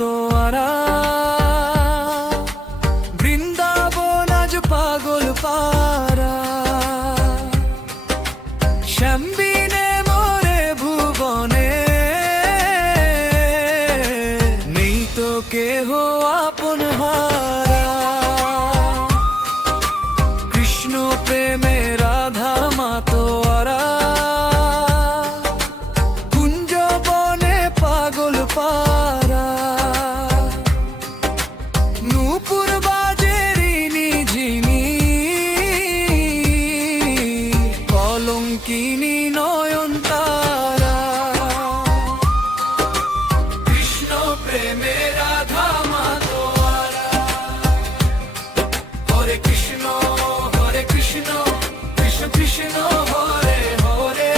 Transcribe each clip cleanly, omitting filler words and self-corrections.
তোয়ারা, বৃন্দাবন আজ পাগল পারা। শ্যামবিনে মোরে ভুবনে, নেই তো কেহ আপন হারা। কৃষ্ণ প্রেমে রাধা মা তোয়ারা, কুঞ্জবনে পাগল পারা। নূপুর বাজে রিনি ঝিনি, কলঙ্কিনী নয়নতারা। কৃষ্ণ প্রেমে রাধা মা তোয়ারা, হরে কৃষ্ণ হরে কৃষ্ণ, কৃষ্ণ কৃষ্ণ হরে হরে,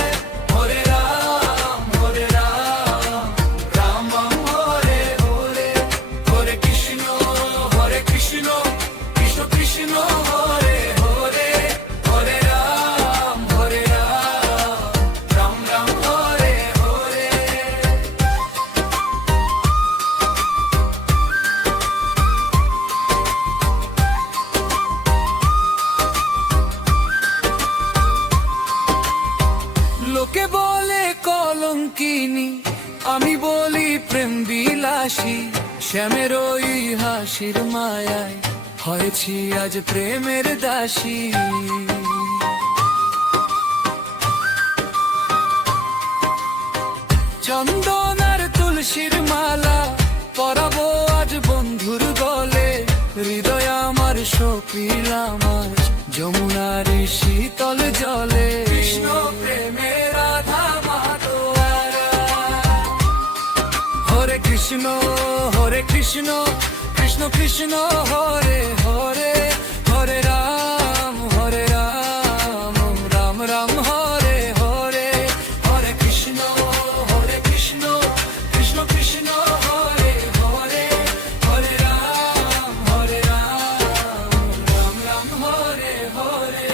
হরে রাম রাম রাম হরে হরে। হরে কৃষ্ণ কৃষ্ণ কৃষ্ণ হরে হরে, হরে রাম রাম রাম হরে হরে। লোকে বলে কলঙ্কিনী, আমি বলি প্রেম বিলাসী। শ্যামের ওই হাসির মায়ায় হয়েছি আজ প্রেমের দাসী। চন্দন আর তুলসীর মালা পরাবো আজ বন্ধুর গলে। হৃদয় আমার সপিল আমার যমুনার শীতল জলে। কৃষ্ণ প্রেমে রাধা মা তোয়ারা, হরে কৃষ্ণ কৃষ্ণ কৃষ্ণ হরে হরে, হরে রাম রাম রাম হরে হরে। হরে কৃষ্ণ কৃষ্ণ কৃষ্ণ হরে হরে, হরে রাম রাম রাম হরে হরে।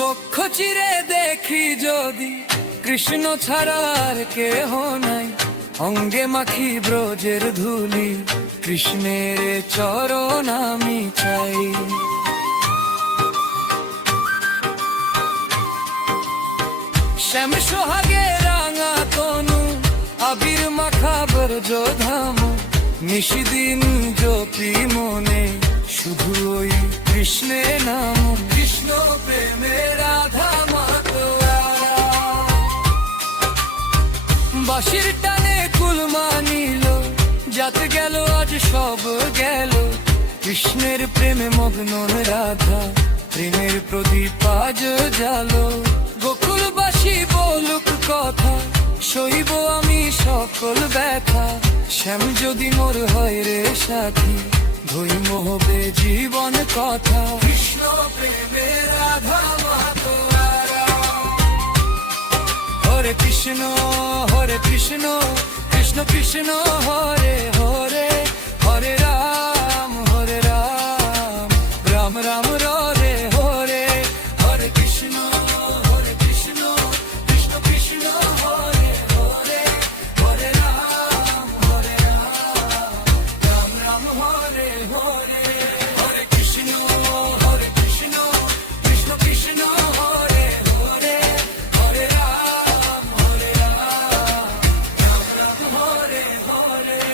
বক্ষ চিরে দেখি যদি কৃষ্ণ ছাড়ার কেহ নাই। অঙ্গে মাখি ব্রজের ধুলি, কৃষ্ণের চরণ আমি চাই। শ্যাম সোহাগে রাঙা তনু, আবির মাখা ব্রজ ধাম। নিশিদিন জপি মনে শুধু ওই কৃষ্ণের নাম। কৃষ্ণ প্রেমে রাধা মা তোয়ারা, বাঁশির টানে কুল মানিল। যাত গেল আজ সব গেল, কৃষ্ণের প্রেমে মগ্ন রাধা। প্রেমের প্রদীপ আজ জালো, গোকুলবাসী বলুক কথা। সইব আমি সকল ব্যথা, শ্যাম যদি মোর হয় রে সাথী। ধৈম হবে জীবন কথা। কৃষ্ণ প্রেমে রাধা মা তোয়ারা, হরে কৃষ্ণ কৃষ্ণ কৃষ্ণ হরে হরে, হরে রাম রাম রাম হরে হরে। হরে কৃষ্ণ কৃষ্ণ কৃষ্ণ হরে হরে, হরে রাম রাম রাম হরে হরে। হরে কৃষ্ণ কৃষ্ণ কৃষ্ণ হরে হরে, হরে রাম রাম রাম হরে হরে।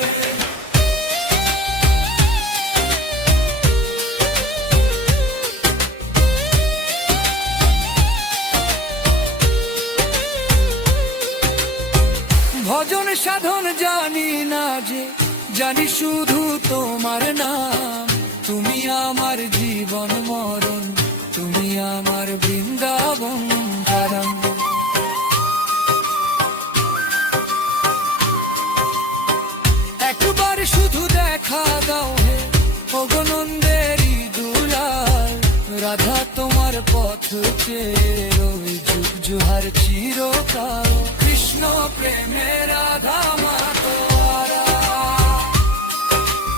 ভজন সাধন জানি না যে, জানি শুধু তোমার নাম। তুমি আমার জীবন মরণ, তুমি আমার বৃন্দাবন ধারণ। একবার শুধু দেখা দাও হে ভগনন্দেরই দুলাল। রাধা তোমার পথ চেয়ে রই যুগ জুহার চিরকাল। কৃষ্ণ প্রেমে রাধা মা তোয়ারা,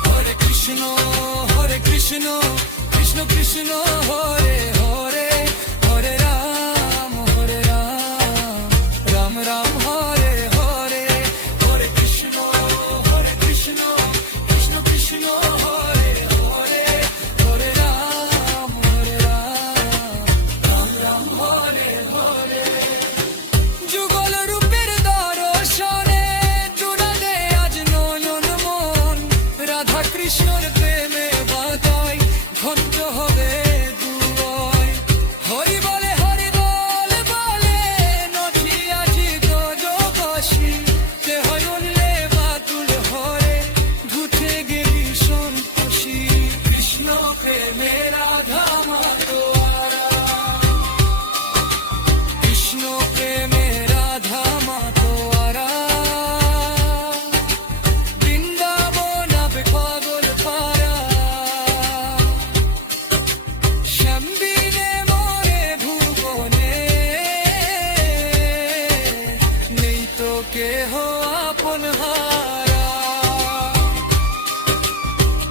হরে কৃষ্ণ কৃষ্ণ কৃষ্ণ কৃষ্ণ হরে হরে হরে রাম রাম রাম হরে হরে হরে কৃষ্ণ কৃষ্ণ কৃষ্ণ হরে হরে হরে রাম রাম রাম হরে হরে যুগল রূপের দর্শনে জুড়ালে আজ নয়ন মন রাধা কৃষ্ণর প্রেমে বাধাই ধন্য হবে দুয় হরি বলে হরি বলে নথি আজি গজবাসী তে হয় উল্লে বাতুল হরে ধুতে গেলি সন্তোষী কৃষ্ণ প্রেমে রাধা মাতোয়ারা কৃষ্ণ প্রেমে রাধা মাতোয়ারা বৃন্দাবন আবে পাগল পারা শ্যামবিনে মরে ভুবনে নেই তো কেহ আপন হারা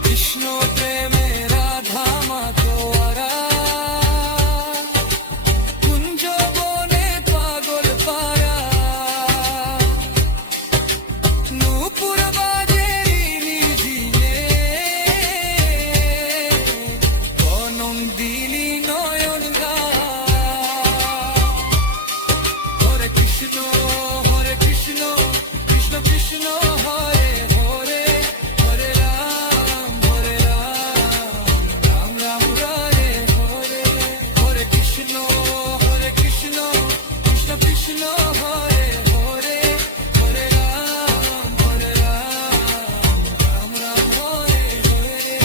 কৃষ্ণ প্রেমে রাধা মাতোয়ারা কুঞ্জ বনে পাগল পারা নূপুর বাজেরি নিজিনে বনম দিলি নয়ন গা হরে কৃষ্ণ কৃষ্ণ কৃষ্ণ হরে হরে হরে রাম রাম রাম হরে হরে হরে কৃষ্ণ কৃষ্ণ কৃষ্ণ হরে হরে হরে রাম রাম রাম হরে হরে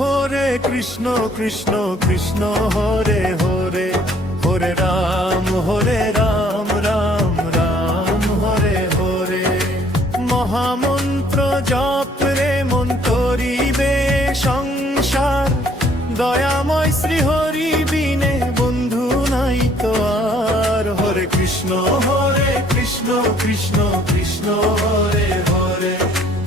হরে কৃষ্ণ কৃষ্ণ কৃষ্ণ হরে হরে হরে রাম রাম রাম হরে হরে মহামন্ত্র জপ রে মন করিবে সংসার দয়াময় শ্রী হরি বিনে বন্ধু নাই তো আর হরে কৃষ্ণ কৃষ্ণ কৃষ্ণ হরে হরে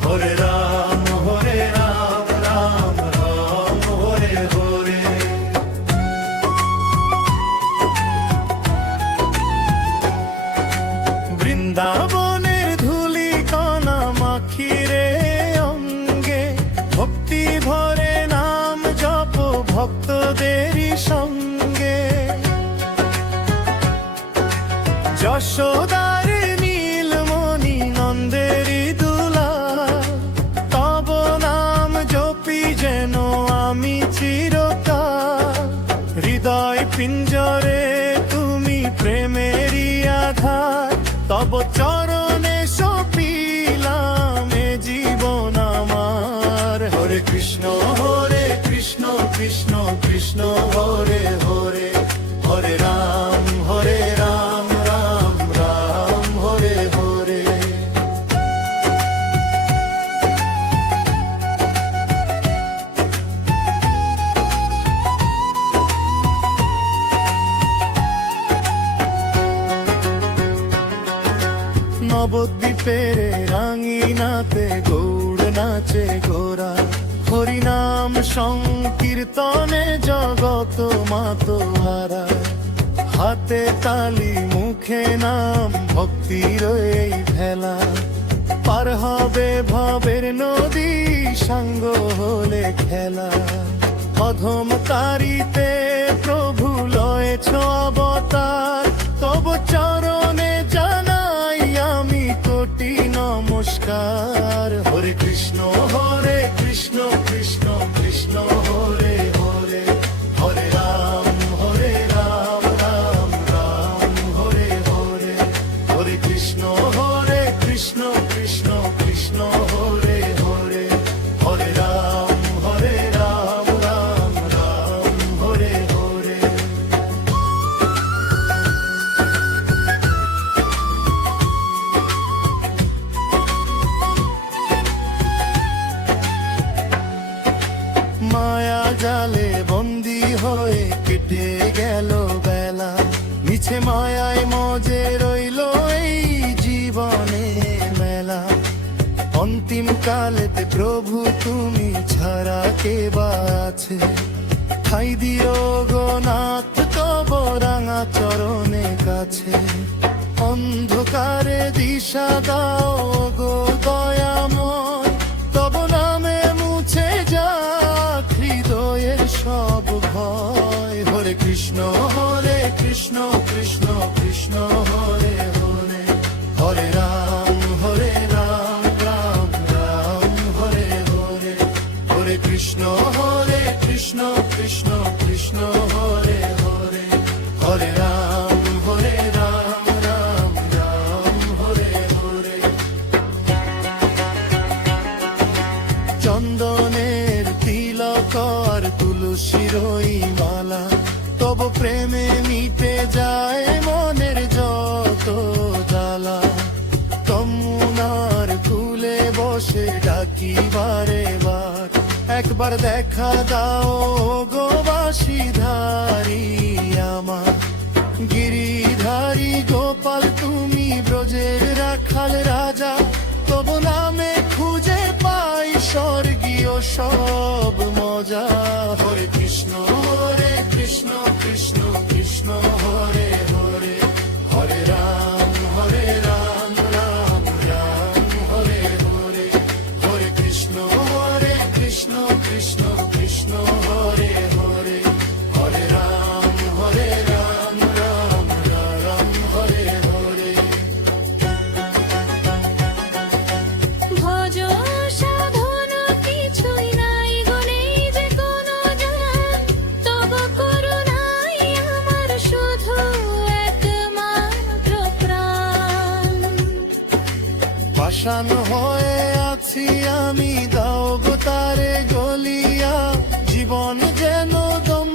হরে রাম রাম রাম হরে হরে বৃন্দাবনের ধুলি কণা মাখিরে অঙ্গে ভক্তি ভরে নাম জপ ভক্তদেরই সঙ্গে যশোদার নীলমণি নন্দেরই দুলা তব নাম জপি যেন আমি চিরকাল হৃদয় পিঞ্জরে তুমি প্রেমেরই আধার তব চরণে সপিলাম এ জীবন আমার হরে কৃষ্ণ কৃষ্ণ কৃষ্ণ হরে হরে হরে রাম রাম রাম হরে হরে নবদ্বীপের রাঙিনাতে গৌড় নাচে গোরা হরিনাম সংকীর্তনে জগত মাতোহারা হাতে তালি মুখে নাম ভক্তির এই ভেলা পার হবে ভবের নদী সাঙ্গ হলে খেলা অধম তারিতে প্রভু লয়েছ অবতার তব চরণে জানাই আমি কোটি নমস্কার হরে কৃষ্ণ কৃষ্ণ কৃষ্ণ হরে হরে হরে রাম রাম রাম হরে হরে হরে কৃষ্ণ জালে বন্দি হয়ে কেটে গেল বেলা, মিছে মায়ায় মজে রইল এই জীবনে মেলা। অন্তিম কালেতে প্রভু তুমি ছাড়া কে বা আছে, ঠাই দিও গো নাথ তব রাঙা চরণে কাছে। অন্ধকারে দিশা দাও গো দয়াময়, তব নামে মুছে যাক হৃদয়ের সব ভয়। হরে কৃষ্ণ কৃষ্ণ কৃষ্ণ কৃষ্ণ হরে হরে, হরে রাম রাম রাম হরে হরে। হরে কৃষ্ণ কৃষ্ণ কৃষ্ণ কৃষ্ণ হরে হরে, হরে রাম রাম রাম হরে হরে। চন্দনের তিলকর তুলসীর ওই মালা, তব প্রেমে মিটে যায় মনের যত জ্বালা। তমুনার কুলে বসে ডাকি বারে বার, একবার দেখা দাও গো বাঁশিধারী আমার। গিরিধারী গোপাল তুমি ব্রজের রাখাল রাজা, তব নামে খুঁজে পাই স্বর্গীয় সব মজা। হরে কৃষ্ণ কৃষ্ণ কৃষ্ণ কৃষ্ণ হরে হরে, হরে রাম রাম রাম হরে হরে। হরে কৃষ্ণ কৃষ্ণ কৃষ্ণ কৃষ্ণ হরে হরে, হরে রাম রাম রাম হরে হরে। ভজ সাধন কিছুই নাই গুণে যে কোনো জন, তব করুণাই আমার শুধু একমাত্র প্রাণ। পাষাণ হয়ে আছি আমি, দাও গো তারে গলিয়া, জীবন যেন দম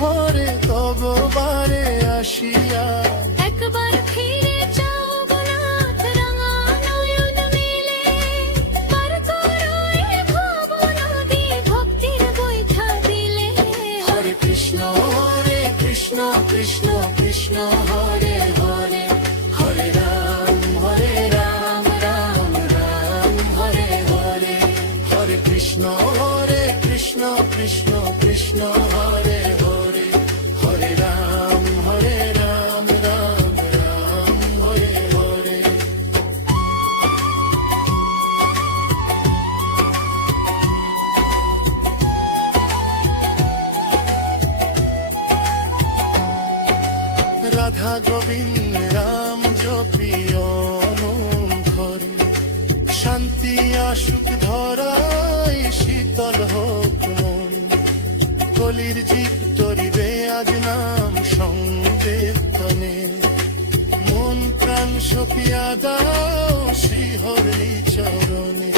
হরে তব বারে আসিয়া। একবার ফিরে যাও গোনাথ রাঙা নয়ন মেলে, পার করো এ ভব নদী ভক্তির বৈঠা দিলে। হরে কৃষ্ণ কৃষ্ণ কৃষ্ণ কৃষ্ণ হরে হরে, হরে রাম রাম রাম হরে হরে। হরে কৃষ্ণ কৃষ্ণ কৃষ্ণ কৃষ্ণ হরে হরে, হরে রাম রাম রাম হরে হরে। রাধা গোবিন্দ রাম জপিও ধরি, শান্তি আসুক ধরাই শীতল হোক মন। কলির জীব তরিবে আজ নাম সংকীর্তনে, মন প্রাণ সপিয়া দাও শ্রীহরি চরণে।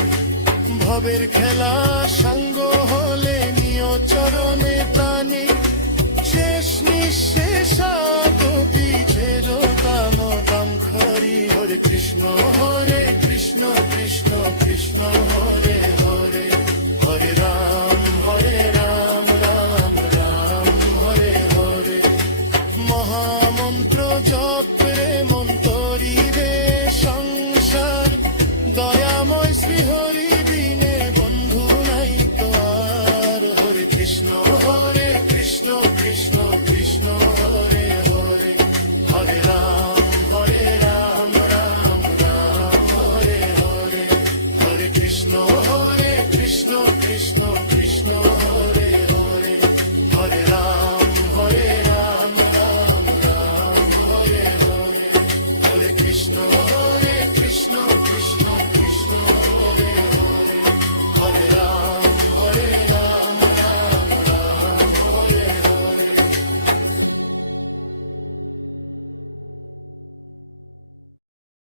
ভবের খেলা সাঙ্গ হলে নিয় চরণে প্রাণে, শেষ নিঃশেষ গতি ছেড় কাম কাম খরি। হরে কৃষ্ণ কৃষ্ণ কৃষ্ণ কৃষ্ণ হরে